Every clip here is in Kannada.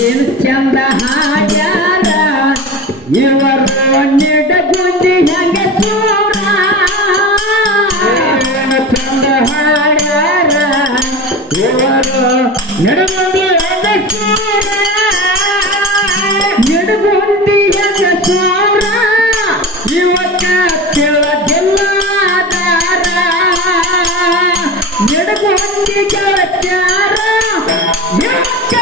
ಏನು ಚಂದ ಹಾಡ್ಯಾರ ಇವರು ಗುಂಡಿ ಹೆಂಗ ಸೂರ. ಏನು ಚಂದ ಹಾಡ್ಯಾರ ಇವರು ನಡುಗುಂದಿ ಹೆಂಗ ಸೂರ. ನಿಡಗುಂದಿ ಹೆಂಗ ಸೂರ. ಇವತ್ತ ತಿಳಿದಿಲ್ಲ ನಿಡಗುಂದಿ ಕೆಳಚಾರ ಯಾಕ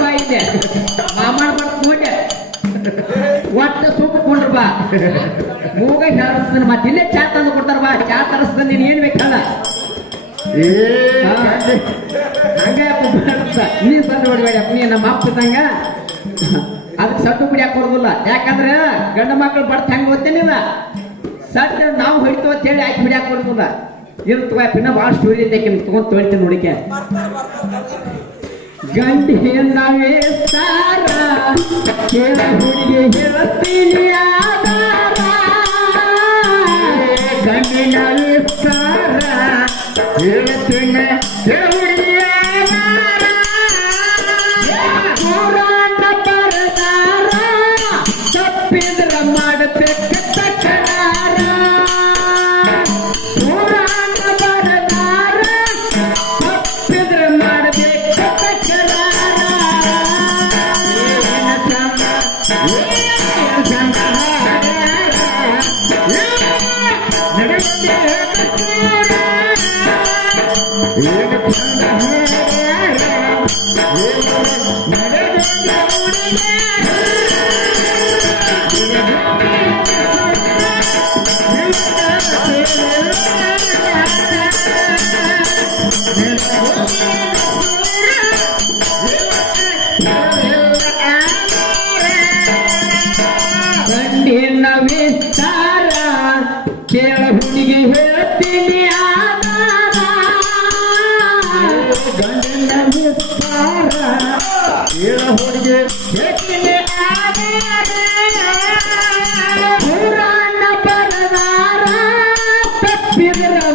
ಬಾ ಇದೆ ಮಾಮನ ಬಟ್ ಕೂಡೆ ಒಟ್ಟ ಸೂಪ್ ಕುಂಡ್ರ ಬಾ ಮೂಗ ಹೇಳಸ್ತನ ಮತ್ತೆ ಇಲ್ಲೇ ಚಾ ತಂದು ಕೊಡ್ತಾರ ಬಾ ಚಾ ತರಿಸ್ತಾನ ನೀನ್ ಏನ್ ಬೇಕಲ್ಲ. ಗಂಡಿ- ಹಂಗ. ನೀ ಸಣ್ಣ ಹೊಡಿಬೇಡಪ್ಪ ನೀ ನಮ್ಮ ಅಪ್ಪ ತಂಗ ಅದಕ್ಕೆ ಸಟ್ಟು ಬಿಡಿಯಾಕ ಕೊಡುದಿಲ್ಲ? ಯಾಕಂದ್ರೆ ಗಂಡ ಮಕ್ಕಳು ಬಡ್ತ ಹೆಂಗ್ ಗೊತ್ತೇನಿಲ್ಲ ಸಟ್ ನಾವು ಹೊಡಿತೋ ಅಂತ ಹೇಳಿ ಆಯ್ತು ಬಿಡಿಯಾಕ ಕೊಡುದಿಲ್ಲ. ಇರ್ತವ ಪಿನ್ನ ಭಾಳ ಸ್ಟೋರಿ ಐತೆ ಆಕಿ ತಗೊಂಡ್ ತೊಳಿತೀನಿ ನೋಡಿಕೆ. ಗಂಡಿನ ವೇಸ್ತಾರ ಕೇಳ ಹುಡುಗಿ ಹೇಳ್ತೀನಿ kidding me? yeah.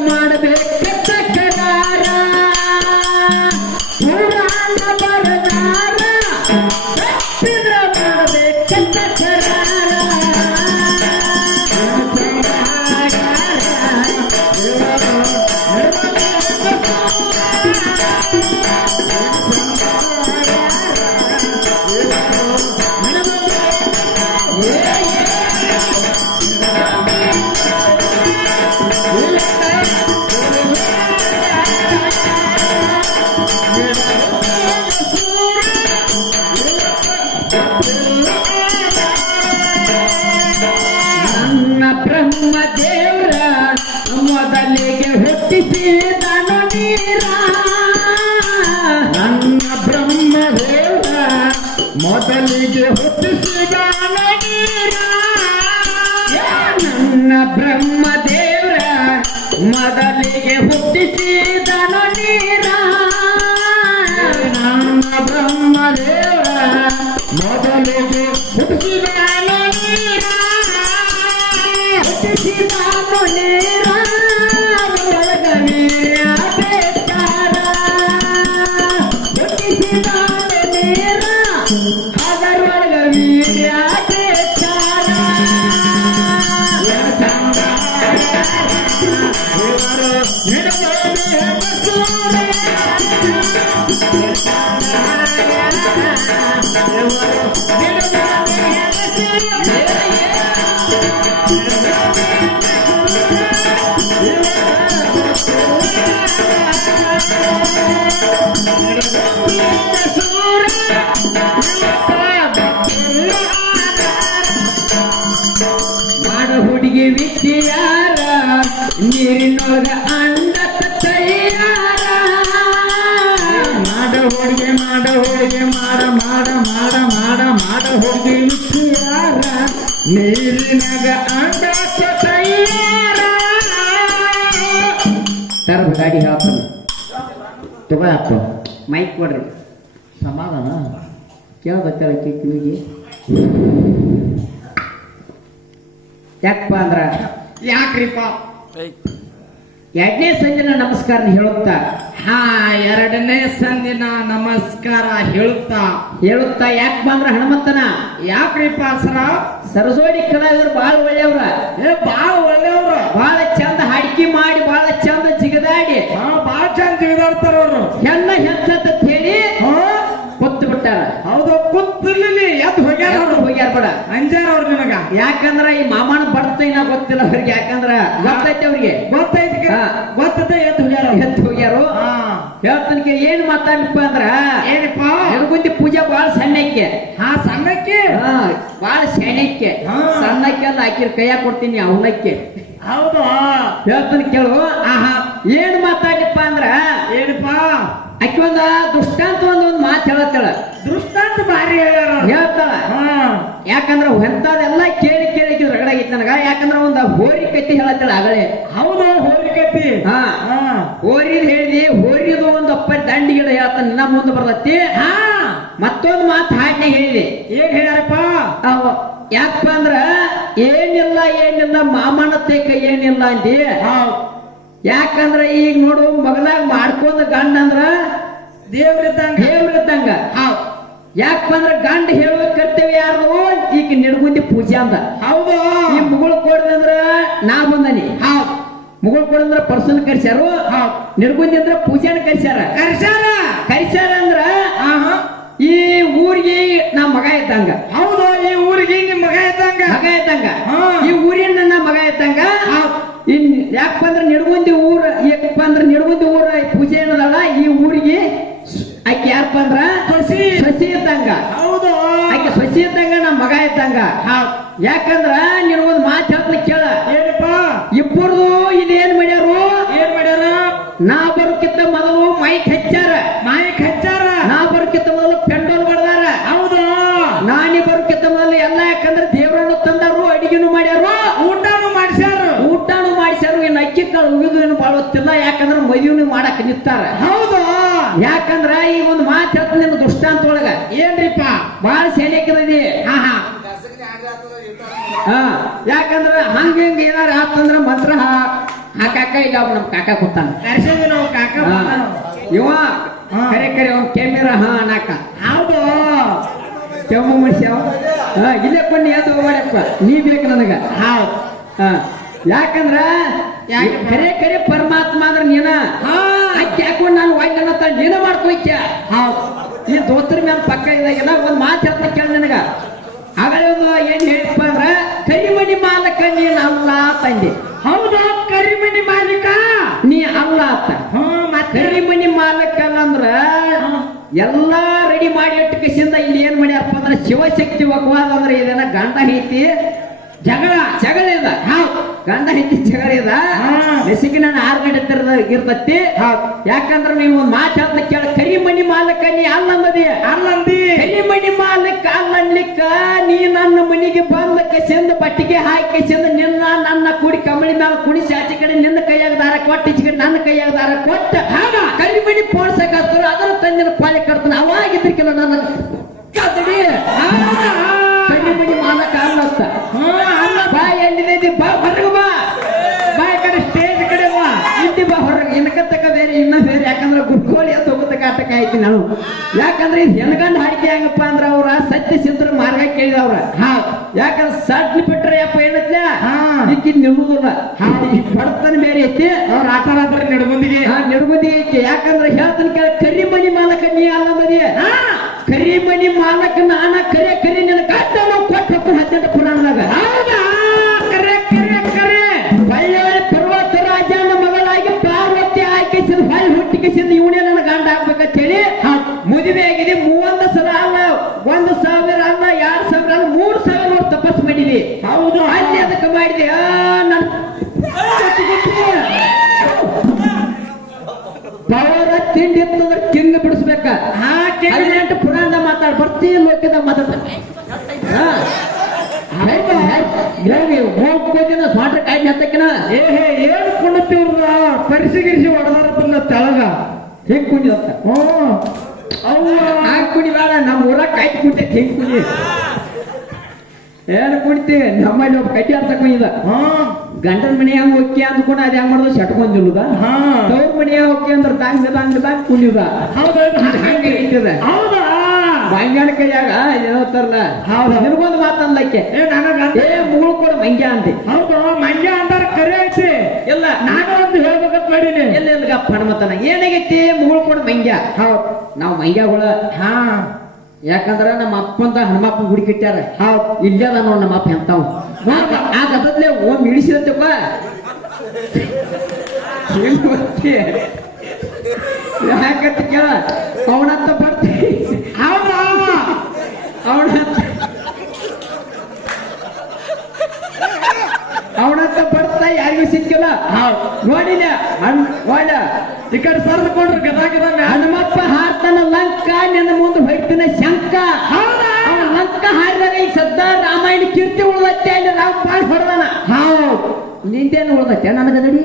ಮಾಡಬೇಕು ನನ್ನ ಬ್ರಹ್ಮ ದೇವ್ರ ಮೊದಲಿಗೆ ಹುಟ್ಟಿಸಿದನು ನೀರ. ನಮ್ಮ ಬ್ರಹ್ಮದೇವ್ರ ಮೊದಲಿಗೆ ಮಾಡ ಹುಡುಗಿ ವಿದ್ಯಾರ ನೀರಿನೊಳಗ ಅಂಡ ಮಾಡ ಹೋಳಿಗೆ ಮಾಡ ಹೋಳಿಗೆ ಮಾಡ ಮಾಡ ಮಾಡ ಮಾಡ ಮಾಡ ಹೋಗಿ ಯಾರ? ನೀರಿನಾಗ ಅಂಡ ತಯಾರ ತರ ಗಾಡಿ ಹೇಳ್ತಾನ ತಗೋಯಪ್ಪ ಮೈಕ್ ಕೊಡ್ರಿ. ಸಮಾಧಾನ? ಕೇಳ್ಬೇಕಲ್ಲ ಕಿವಿಗೆ ಯಾಕಪ್ಪ ಅಂದ್ರ? ಯಾಕ್ರಿಪ್ಪ? ಎರಡನೇ ಸಂದಿನ ನಮಸ್ಕಾರ ಹೇಳುತ್ತಾ? ಹಾ ಎರಡನೇ ಸಂದಿನ ನಮಸ್ಕಾರ ಹೇಳುತ್ತಾ? ಹೇಳುತ್ತಾ ಯಾಕಪ್ಪ ಬಂದ್ರ ಹನುಮಂತನ? ಯಾಕ್ರಿಪ್ಪ ಸರ? ಸರಸೋಡಿ ಕಲಾವಿದರು ಬಾಳ ಒಳ್ಳೆಯವ್ರ. ಏ ಬಾಳ ಒಳ್ಳೆಯವ್ರು. ಬಾಳ ಚಂದ ಹಾಡಿಕೆ ಮಾಡಿ ಬಾಳ ಚಂದ ಜಿಗದಾಡಿ. ಬಾಳ ಚಂದ ಜಿಗಿದಾಡ್ತಾರ ಬೇಡ ಅಂಜಾರ ಅವ್ರ ನಿಮಗ. ಯಾಕಂದ್ರ ಈ ಮಾಮನ ಬರ್ತೈನ ಗೊತ್ತಿಲ್ಲ ಅವ್ರಿಗೆ. ಯಾಕಂದ್ರ ಗೊತ್ತೈತೆ ಅವ್ರಿಗೆ. ಗೊತ್ತೈತಿ. ಗೊತ್ತದ ಎದ್ದು ಹೋಗ್ಯಾರ. ಎತ್ತು ಹೋಗ್ಯಾರು. ಹಾ. ಹೇಳ್ತನಕ ಏನ್ ಮಾತಾಡ್ಲಿಪ್ಪ ಅಂದ್ರ ಏನಪ್ಪ? ಎಡಗುಂದಿ ಪೂಜೆ ಬಾಳ ಸಣ್ಣಕ್ಕೆ. ಹಾ ಸಣ್ಣಕ್ಕೆ? ಹಾ ಬಹಳ ಸಣ್ಣಕ್ಕೆ ಹಾ. ಸಣ್ಣಕ್ಕೆ ಅಲ್ಲ ಹಾಕಿರ್ ಕೈಯಾಗ ಕೊಡ್ತೀನಿ ಅವನಕ್ಕೆ. ಹೌದು. ಹೇಳ್ತನ ಕೇಳು. ಆಹಾ ಏನ್ ಮಾತಾಡ್ಲಿಪ್ಪ ಅಂದ್ರ ಏನಪ್ಪ? ಅಕ್ಕಿ ಒಂದ ದೃಷ್ಟಾಂತ ಒಂದ್ ಒಂದ್ ಮಾತು ಹೇಳತ್ತಳ. ದೃಷ್ಟಾಂತ ಬಾರಿ ಹೇಳ್ಯಾರ. ಅವ್ರು. ಹೇಳ್ತಾಳ. ಹಾ. ಯಾಕಂದ್ರ ಎಂತದೆಲ್ಲ ಕೇಳಿ ಕೇಳಿ ರಗಡಾಗಿತ್ತು ನನಗ. ಯಾಕಂದ್ರ ಒಂದ್ ಹೋರಿ ಕತ್ತಿ ಹೇಳತ್ತಳ ಆಗಲೇ. ಹೌದು ಹೋರಿ ಕತ್ತಿ ಹಾ. ಹೋರಿದ್ ಹೇಳಿದಿ ಹೋರಿದು ಒಂದು ಅಪ್ಪ ದಂಡಿ ಗಿಡ ಹೇಳ್ತಾನ ನಿನ್ನ ಮುಂದೆ ಬರ್ತತಿ. ಹಾ. ಮತ್ತೊಂದು ಮಾತು ಹಾಡ್ನೆ ಹೇಳಿದೆ. ಏನ್ ಹೇಳ್ಯಾರಪ್ಪ? ಅವ ಯಾಕಪ್ಪ ಅಂದ್ರ ಏನಿಲ್ಲ ಏನಿಲ್ಲ ಮಾಮನ ತೇಕ ಏನಿಲ್ಲ ಅಂದಿ. ಯಾಕಂದ್ರ ಈಗ ನೋಡು ಮಗನಾಗ ಮಾಡ್ಕೊಂಡ ಗಂಡ ಅಂದ್ರ ದೇವ್ರಿದ್ದಂಗ. ದೇವ್ರ ಇದ್ದಂಗ ಯಾಕಪ್ಪ ಗಂಡ ಹೇಳುವ ಕರ್ತವ್ಯ ಯಾರು ಈಗ ನಿಡ್ಗುಂದಿ ಪೂಜೆ ಅಂದ. ಹೌದು? ಈ ಮುಗುಳು ಕೊಡ್ದಂದ್ರ ನಾ ಬಂದನಿ. ಹೌದು. ಮುಗುಳು ಕೊಡಂದ್ರ ಪರ್ಸನ್ ಕರ್ಸ್ಯಾರು. ನಿಡ್ಗುಂದಿ ಅಂದ್ರ ಪೂಜೆನ ಕರ್ಸ್ಯಾರ. ಕರ್ಸ್ಯಾರ? ಕರ್ಸ್ಯಾರ ಅಂದ್ರ ಈ ಊರಿಗೆ ನಾ ಮಗ ಇದ್ದಂಗ. ಹೌದು? ಈ ಊರಿಗೆ ನಿಮ್ ಮಗ ಇದ್ದಂಗ? ಮಗ ಇದ್ದಂಗ. ಈ ಊರಿನ ನನ್ನ ಮಗ ಇದ್ದಂಗ. ಯಾಕಂದ್ರ ಇನ್ ಅಂದ್ರ ನಿಡ್ಗುಂದಿ ಊರ ಯಾಕಪ್ಪ ಅಂದ್ರ ನಿಡ್ಗುಂದಿ ಊರ ಪೂಜೆ ಏನದಲ್ಲ ಈ ಊರಿಗೆ ಆಕೆ ಯಾರಪ್ಪ ಅಂದ್ರ ಸೊಸಿ. ಸಸಿ ಇದ್ದಂಗ ಹೌದು ಆಕೆ ಸಸಿ ಇದ್ದಂಗ ನಮ್ಮ ಮಗ ಇದ್ದಂಗ. ಯಾಕಂದ್ರ ನೀನು ಒಂದ್ ಮಾತು ಹೇಳ್ತೀನಿ ಕೇಳ. ಏನಪ್ಪ? ಇಬ್ಬರದು ಇದೇನ್ ಮಾಡ್ಯಾರು? ಏನ್ ಮಾಡ್ಯಾರ? ನಾ ಬರೋಕ್ಕಿಂತ ಮೊದಲು ಮೈಕ್ ಹಚ್ಚಾರ ಮೈಕ್ ಹಚ್ಚಾರ ನಾ ಬರೋಕ್ಕಿಂತ ಮೊದಲು ಪೆಂಡೋಲ್ ಬಡದಾರ ಹೌದು? ನಾನಿ ಬರೋಕ್ಕಿಂತ ಮೊದಲು ಎಲ್ಲ ಯಾಕಂದ್ರೆ ದೇವರನ್ನು ತಂದಾರು ಅಡಿಗೆನು ಮಾಡ್ಯಾರು. ಕಾಳು ಉಗಿದು ಏನು ಭಾಳ ಗೊತ್ತಿಲ್ಲ ಯಾಕಂದ್ರೆ ಮದುವೆನು ಮಾಡಕ್ ನಿಂತಾರ. ಹೌದು? ಯಾಕಂದ್ರ ಈ ಒಂದು ಮಾತು ಹೇಳ್ತೀನಿ ನಿನ್ನ ದುಷ್ಟಾಂತ ಒಳಗ ಏನ್ರಿಪ್ಪ? ಬಹಳ ಸೆನೆಕದಿ ಹಾ ಹಾ. ಹಾ ಯಾಕಂದ್ರ ಹಂಗ ಹಿಂಗ ಏನಾರ ಆತಂದ್ರ ಮಂತ್ರ ಹಾಕಾಕ ಇಲ್ಲ ಅವ್ ನಮ್ ಕಾಕ ಕೂತಾನ ನಾವು ಕಾಕ. ಇವ. ಕರೆ ಕರೆ ಅವ್ನ ಕೆಮ್ಮಿರ ಹಾ ನಾಕ ಹೌದು? ಕೆಮ್ಮ ಮನುಷ್ಯ ಹಾ ಇಲ್ಲೇ ಕೊಂಡು ಎದ್ದು ಮಾಡ್ಯಪ್ಪ ನೀ ಬೇಕು ನನಗ. ಹೌದು. ಹಾ. ಯಾಕಂದ್ರ ಯಾಕೆ? ಕರೆ ಕರೆ ಪರಮಾತ್ಮ ಅಂದ್ರೆ ನೀನ? ಅಕ್ಕಿ ಹಾಕೊಂಡು ನಾನು ವಾಯ್ನ ಅನ್ನತ್ತ ನೀನ ಮಾಡ್ಕೋಕ್ಯ ನೀನ್ ಈ ದೋಸ್ತರ ಮೇಲೆ ಪಕ್ಕ ಇದಾಗೆಲ್ಲ ಒಂದ್ ಮಾತು ಹೇಳ್ತಾ ಕೇಳ ನಿನಗ. ಆಗಲೇ ಒಂದು ಏನ್ ಹೇಳಿಪ್ಪ ಅಂದ್ರ ಕರಿಮಣಿ ಮಾಲಕ ನೀನ್ ಅಲ್ಲ ತಂದೆ. ಹೌದಾ? ಕರಿಮಣಿ ಮಾಲೀಕ? ನೀ ಅಲ್ಲ ಅತ್ತ ಕರಿಮಣಿ ಮಾಲಕ ಅಂದ್ರ ಎಲ್ಲಾ ರೆಡಿ ಮಾಡಿ ಇಟ್ಟು ಕಿಸಿಂದ ಇಲ್ಲಿ ಏನ್ ಮಾಡ್ಯಾರಪ್ಪ ಅಂದ್ರೆ ಶಿವಶಕ್ತಿ ಒಗ್ವಾದ ಅಂದ್ರೆ ಇದೇನ ಗಂಡ ಐತಿ ಜಗಳ ಜಗಳ ಇದ. ಗಂಡ ಹೆಂಡತಿ ಜಗಳ ಇದ. ಬೆಸಿಗೆ ನಾನು ಆರು ಗಂಟೆ ತರದ ಇರ್ತತಿ. ಯಾಕಂದ್ರ ನೀವು ಒಂದ್ ಮಾತು ಹೇಳ್ತಾ ಕೇಳ. ಕರಿಮಣಿ ಮಾಲಕ ನೀ ಅಲ್ಲ ಅನ್ನದಿ ಅಲ್ಲಂದಿ. ಕರಿಮಣಿ ಮಾಲಕ ಅಲ್ಲ ಅನ್ಲಿಕ್ಕ. ನೀ ನನ್ನ ಮನೆಗೆ ಬಂದ ಕಸಿಂದ ಬಟ್ಟಿಗೆ ಹಾಕಿ ಕಸಿಂದ ನಿನ್ನ ನನ್ನ ಕುಡಿ ಕಮಳಿ ಮ್ಯಾಲ ಕುಣಿಸಿ ಆಚೆ ಕಡೆ ನಿನ್ನ ಕೈಯಾಗ ದಾರ ಕೊಟ್ಟು ಈಚೆ ಕಡೆ ನನ್ನ ಕೈಯಾಗ ದಾರ ಕೊಟ್ಟ. ಕರಿ ಕರಿಮಣಿ ಪೋಡ್ಸಕ್ ಹತ್ತಾರ ಅದರ ತಂದಿನ ಪಾಲಿ ಕಡ್ತಾನ ಅವಾಗಿದ್ರಿಕಿಲ್ಲ ನನ್ನ ಕದಡಿ ಕರಿಮಣಿ ಮಾಲಕ ಅಲ್ಲತ್ತ ಬಾ ಎಲ್ಲಿದೆ ಬಾ ಹೊರಗೆ ಬಾ ಬಾ ಈ ಕಡೆ ಸ್ಟೇಜ್ ಕಡೆ ಬಾ ಇಲ್ಲಿ ಬಾ ಹೊರಗೆ ಇನ್ಕತ್ತಕ ಬೇರೆ ಇನ್ನ ಬೇರೆ ಯಾಕಂದ್ರೆ ಗುಡ್ಕೋಳಿ ಅಂತ ಆಯ್ತು ನಾನು. ಯಾಕಂದ್ರೆ ಇದು ಹೆಣ್ಗಂಡ್ ಹಾಡಿಕೆ ಹೆಂಗಪ್ಪ ಅಂದ್ರೆ ಅವ್ರ ಸತ್ಯ ಸಿದ್ಧರ ಮಾರ್ಗ ಕೇಳಿದವ್ರ ಹಾ. ಯಾಕಂದ್ರೆ ಸಡ್ಲಿ ಬಿಟ್ರೆ ಯಪ್ಪ ಏನತ್ಲ? ಹಾ. ಈಕಿ ನಿಲ್ಲುದಿಲ್ಲ ಬಡತನ ಬೇರೆ ಐತಿ. ಅವ್ರ ಆಟ ಆಡ್ತಾರ ನಡುಮಂದಿಗೆ ಹಾ ನಿಡ್ಗುದಿ ಐತಿ. ಯಾಕಂದ್ರೆ ಹೇಳ್ತಾನೆ ಕೇಳ ಕರಿಮಣಿ ಮಾಲಕ ನೀ ಅಲ್ಲದದಿ ಕರಿಮಣಿ ಮಾಲಕ ನಾನ ಕರೆ ಕರಿ ನಿನ್ನ ಕಟ್ಟ ಕೊಟ್ಟು ಹೋಗ್ತಾನೆ ಹದಿನೆಂಟು ಪುರಾಣದಾಗ. ಹೌದಾ? ಕರೆ ಕರೆ ಕರೆ. ಬಳ್ಳಾರಿ ಪರ್ವತ ರಾಜನ ಮಗಳಾಗಿ ಪಾರ್ವತಿ ಇವನೇ ನನ್ನ ಗಂಡ ಮದುವೆ ಆಗಿದೆ ಮೂವತ್ತು ಸಲ ಅಲ್ಲ ಒಂದು ಸಾವಿರ ಅಲ್ಲ ಎರಡು ಸಾವಿರ ಅಲ್ಲ ಮೂರ್ ಸಾವಿರ ವರ್ಷ ತಪಸ್ ಮಾಡಿವಿ ಹೌದು. ಅಲ್ಲಿ ಅದಕ್ಕೆ ಮಾಡಿದೆ ಪವರ ತಿಂಡಿ ಅಂದ್ರೆ ತಿಂದು ಬಿಡಿಸ್ಬೇಕ. ಹದಿನೆಂಟು ಪುರಾಣದ ಮಾತಾಡ್ ಬರ್ತಿ ಲೋಕದ ಮಾತಾಡ್ತಾರೆ ಹೋಗ್ಬೋದಿನ ಸ್ವಾಟ್ರ ಕಾಯಿ ಹತ್ತಕ್ಕಿನ? ಏ ಹೇ ಏನು ಕುಣತಿವ್ರ ಪರಿಸಿ ಗಿರಿಸಿ ಹೊಡೆದಾರ ಬಂದ ತೆಳಗ. ಹೇಗ್ ಕುಂಜಿದತ್ತ ಹ್ಞೂ ಅವ್ವ ಕುಡಿಬೇಡ ನಮ್ಮ ಊರಾಗ ಕಾಯ್ತು ಕುಣಿತೈತಿ ಹೆಂಗ್ ಕುಡಿ. ಏನು ಕುಡಿತೀವಿ ನಮ್ಮಲ್ಲಿ ಒಬ್ಬ ಕಟ್ಟಿ ಆಡ್ಸಕ್ ಹಾ. ಗಂಡನ ಮನೆಯಾಗ ಹೋಗಿ ಅಂದ್ಕೊಂಡು ಅದ್ ಹೆಂಗ್ ಮಾಡೋದು ಶಟ್ಕೊಂಡಿಲ್ಲದ ತವ್ರ ಮನೆ ಹೋಗಿ ಅಂದ್ರೆ ದಾಂಗ್ ದಾಂಗ್ ದಾಂಗ್ ಕುಣಿದ ಹೌದೌದು ಹಂಗೆ ಇಟ್ಟಿದ. ಮಂಗ್ಯಾನ ಕೈಯಾಗ ಏನೋ ಹೌದು. ನಿನಗೊಂದು ಮಾತಂದಕ್ಕೆ ಏ ಮುಗುಳು ಕೂಡ ಮಂಗ್ಯ ಅಂತೆ ಹೌದು ಮಂಡ್ಯ ಅಂದಾರ ಎಲ್ಲ ನಾನು ಒಂದು ಹೇಳ್ಬೇಕಂತ ಮಾಡೀನಿ ಎಲ್ಲ ಎಲ್ಲಿಗ ಪಣಮತನ ಏನಾಗೈತಿ? ಮುಗುಳು ಕೂಡ ಮಂಗ್ಯ. ಹೌದು. ನಾವು ಮಂಗ್ಯಗಳ ಹಾ. ಯಾಕಂದ್ರ ನಮ್ಮ ಅಪ್ಪಂತ ಹನುಮಪ್ಪ ಗುಡಿ ಕಟ್ಟ್ಯಾರ. ಹೌದು. ಇಲ್ಲೇ ಅದ ನೋಡ್ ನಮ್ಮ ಅಪ್ಪ ಎಂತಾವ್. ಆ ಗದದ್ಲೆ ಓಮ್ ಇಳಿಸಿರತ್ತಪ್ಪ ಯಾಕಂತ ಕೇಳ? ಅವನಂತ ಬರ್ತಿ. ಅವನ ಅವನಂತ ಅವನಂತ ಬರ್ತಾ ಯಾರಿಗೂ ಸಿಕ್ಕಿಲ್ಲ. ನೋಡಿಲ್ಲ. ನೋಡ. ಈ ಕಡೆ ಕೊಡ್ರಿ ಗದಾಗಿದ ಹನುಮಪ್ಪ ಹಾರ್ತಾನ ಲಂಕ ನಿನ್ನ ಮುಂದೆ ಹೊಯ್ತಿನ ಶಂಕ. ಲಂಕ ಹಾರಿದಾಗ ಈ ಸದ್ದ ರಾಮಾಯಣ ಕೀರ್ತಿ ಉಳ್ದತ್ತೆ ಅಲ್ಲಿ ರಾಮ್ ಮಾಡಿ ಹೊಡೆದಾನ. ಹಾವು ನಿಂದೇನು ಉಳ್ದತ್ತೆ ನನಗೆ ನಡಿ?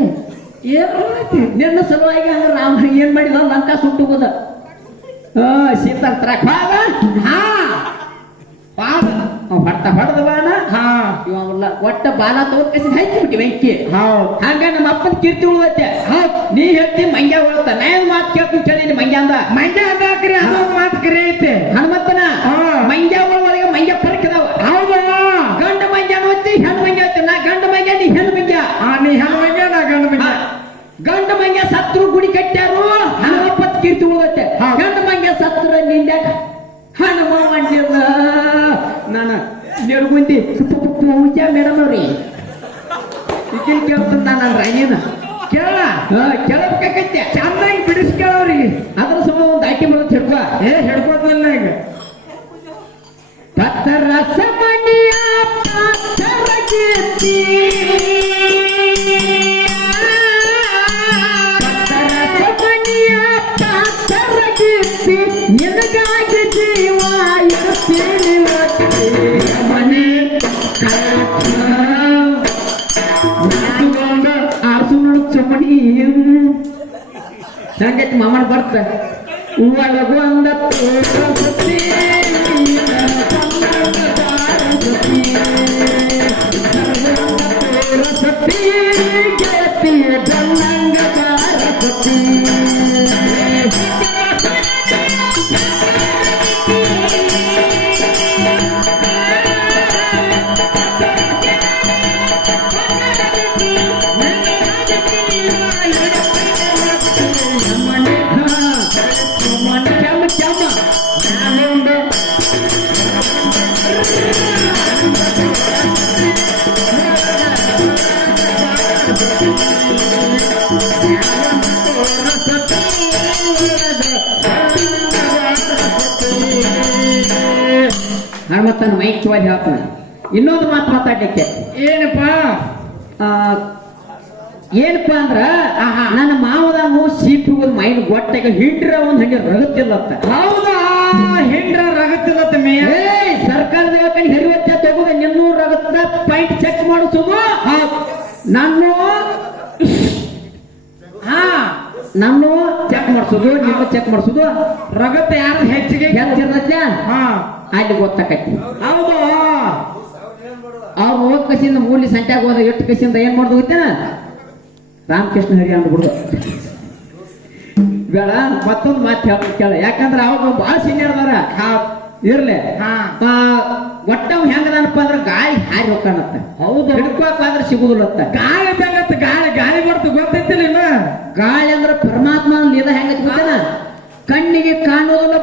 ಏನು ನಿನ್ನ ಸಲುವಾಗಿ ಅಂದ್ರೆ ರಾಮ ಏನ್ ಮಾಡಿದ? ಲಂಕ ಸುಟ್ಟು ಹೋದ. ಹಾ ಸೀತಾ ತ್ರಾಕ ಹಾ. ಅವ ಹೊಡ್ತ ಹೊಡೆದ ಬಾಣ ಹಾ. ಇವಲ್ಲ ಒಟ್ಟ ಬಾಲ ತಗೊಂಡ್ ಕಸಿ ಹಚ್ಚಿ ಬಿಟ್ಟಿ ಬೆಂಕಿ ಹೌದು. ಹಂಗ ನಮ್ಮ ಅಪ್ಪನ ಕೀರ್ತಿ ಉಳ್ದತ್ತೆ ಹೌದ್. ನೀ ಹೇಳ್ತಿ ಮಂಗ್ಯ ಉಳ್ತ. ನಾ ಮಾತು ಕೇಳ್ತೀನಿ ಕೇಳಿ ಮಂಗ್ಯ ಅಂದ. ಮಂಗ್ಯ ಅಂದಾಕ್ರಿ ಮಾತು ಕರೆ ಐತಿ ಹನುಮಪ್ಪನ ಹಾ. ಮಂಗ್ಯ ಒಳಗೆ ಮಂಗ್ಯ ಪರಕಿದಾವ ಹೌದಾ ಗಂಡ ಮಂಗ್ಯ ಅನ್ನೋತಿ ಹೆಣ್ಣು ಮಂಗ್ಯ ಐತಿ ನಾ ಗಂಡ ಮಂಗ್ಯ ನೀ ಹೆಣ್ಣು ಮಂಗ್ಯ ಆ ನೀ ಹೆಣ್ಣು ಮಂಗ್ಯ ನಾ ಗಂಡು ಮಂಗ್ಯ ಗಂಡ ಮಂಗ್ಯ ಸತ್ರು ಗುಡಿ ಕಟ್ಟ್ಯಾರು ಹನುಮಪ್ಪತ್ ಕೀರ್ತಿ ಉಳಿದತ್ತೆ ಹಾ. ಗಂಡ ಮಂಗ್ಯ ಸತ್ರ ನಿಂದ್ಯಾಕ ಹನುಮ ಮಂಡ್ಯದ ನಾನು ನೆರಗುಂದಿ ಪೂಜಾ ಮೇಡಮ್ ಅವ್ರಿ ಈಗಿನ ಕೇಳ್ತಂದ ನಾನು ರಾಣಿನ ಕೇಳ ಕೇಳಬೇಕಾಗತ್ತೆ ಚೆನ್ನಾಗಿ ಬಿಡಿಸ್ಕೇಳವ್ರಿಗೆ ಅದ್ರ ಸಮ ಒಂದು ಆಯ್ಕೆ ಬರೋದು ಹಿಡ್ಕೊ. ಏ ಹಿಡ್ಕೋದಿಲ್ಲ ಈಗ. ಪತ್ತರ ಸಂಗತಿ ಮಾಮನ ಬರ್ತ. ಒಳಗೊಂದ ತೋರಸತಿ ಗೆಳತಿ ಹನುಮತ್ತನ ಮೈ ಇನ್ನೊಂದು ಮಾತು ಮಾತಾಡ್ಲಿಕ್ಕೆ. ಏನಪ್ಪ? ಆ, ಏನಪ್ಪಾ ಅಂದ್ರ ನನ್ನ ಮಾವದಾನು ಸಿಪಿ ಒಂದು ಮೈನ್ ಗೊಟ್ಟೆಗ ಹಿಂಡ್ರ ಒಂದ್ ಹಂಗೆ ರಗತ್ತಿಲ್ಲತ್ತ ಹೌದಾ? ಹಿಂಡ್ರ ರಗತ್ತಿಲ್ಲತ್ತ ಮೇ ಸರ್ಕಾರದ ಕಡೆ ತಗೋದೆ ತಗೋದ ನಿನ್ನೂರು ರಗತ್ತ ಪಾಯಿಂಟ್ ಚೆಕ್ ಮಾಡಿಸೋದು. ನಾನು ಹಾ. ನಾನು ಚೆಕ್ ಮಾಡಿಸೋದು ನಿಮ್ಮ ಚೆಕ್ ಮಾಡಿಸೋದು ರಗತ್ತ ಯಾರು ಹೆಚ್ಚಿಗೆ? ಹೆಚ್ಚಿರತ್ತೆ? ಅಲ್ಲಿ ಗೊತ್ತಾಕೈತಿ. ಹೌದು. ಅವ್ರು ಹೋದ ಕಸಿಂದ ಮೂಲಿ ಸಂಟ್ಯಾಗ ಹೋದ ಎಷ್ಟು ಕಸಿಂದ ಏನ್ ಮಾಡ್ದು ಗೊತ್ತೇನ ರಾಮಕೃಷ್ಣ ಹರಿ ಅಂದ್ಬಿಡ್ದು. ಬೇಡ ಮತ್ತೊಂದು ಮಾತು ಹೇಳ ಕೇಳ. ಯಾಕಂದ್ರ ಅವಾಗ ಬಹಳ ಸೀನಿಯರ್ ಅದಾರ. ಇರ್ಲಿ. ಒಟ್ಟ ಹೆಂಗ್ ಹೆಂಗದಾನಪ್ಪ ಅಂದ್ರೆ ಗಾಳಿ ಹಾರಿ ಹೋಗ್ತಾನತ್ತ ಹೌದು. ಹಿಡ್ಕೋಕಾದ್ರೆ ಸಿಗುದಿಲ್ಲತ್ತ. ಗಾಳಿ ಅಂದ್ರೆ ಗೊತ್ತೈತಿಲ್ಲ ಗಾಳಿ ಅಂದ್ರ ಪರಮಾತ್ಮ ಲೀಲ ಹೆಂಗ ಕಣ್ಣಿಗೆ ಕಾಣೋದಿಲ್ಲ